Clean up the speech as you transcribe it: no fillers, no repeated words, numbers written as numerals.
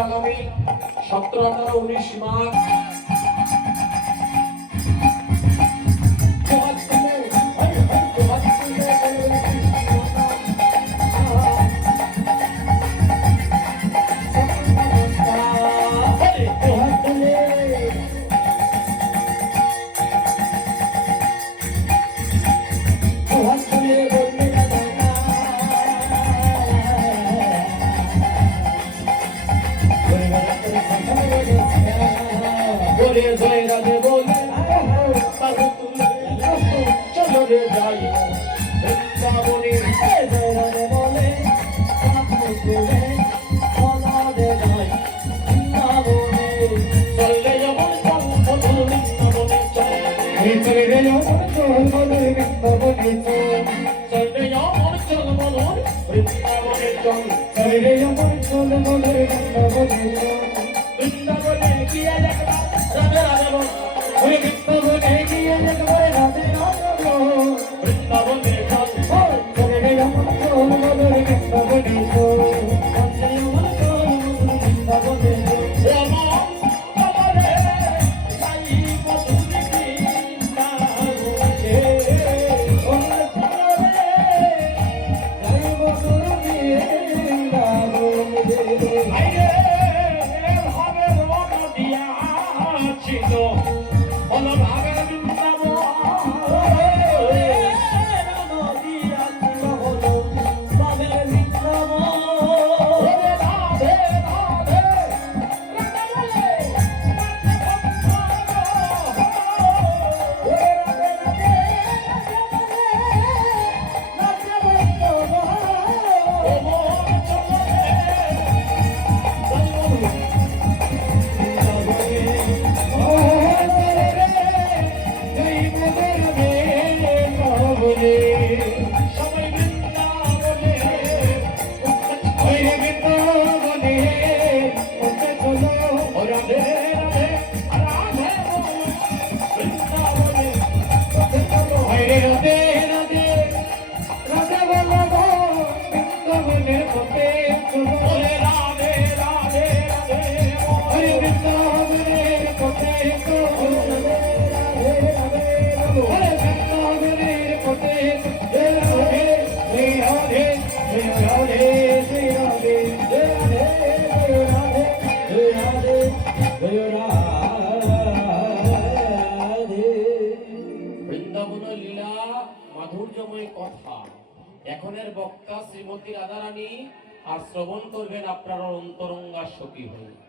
আগামী 17, 18, 19 মার্চ জয় রাধে বলে চলো রে যাই বৃন্দাবনে জয় রাধে বলে চললে যেমন চল বৃন্দাবনে চললে যেমন চল বৃন্দাবনে চললে যেমন চল বৃন্দাবনে চল চললে যেমন চল বৃন্দাবনে বৃন্দাবনে গিয়ে দেখলাম রাধে রাধে বল ওই বৃন্দাবনে গিয়ে দেখবে রাধে রাধে বল বৃন্দাবনে চল চলে যেমন চল বৃন্দাবনে চল চলে যেমন চল বৃন্দাবনে মাধুর্যময় কথা এখনের বক্তা শ্রীমতী রাধারানী আর শ্রবণ করবেন আপনার অন্তরঙ্গা সখী হয়ে।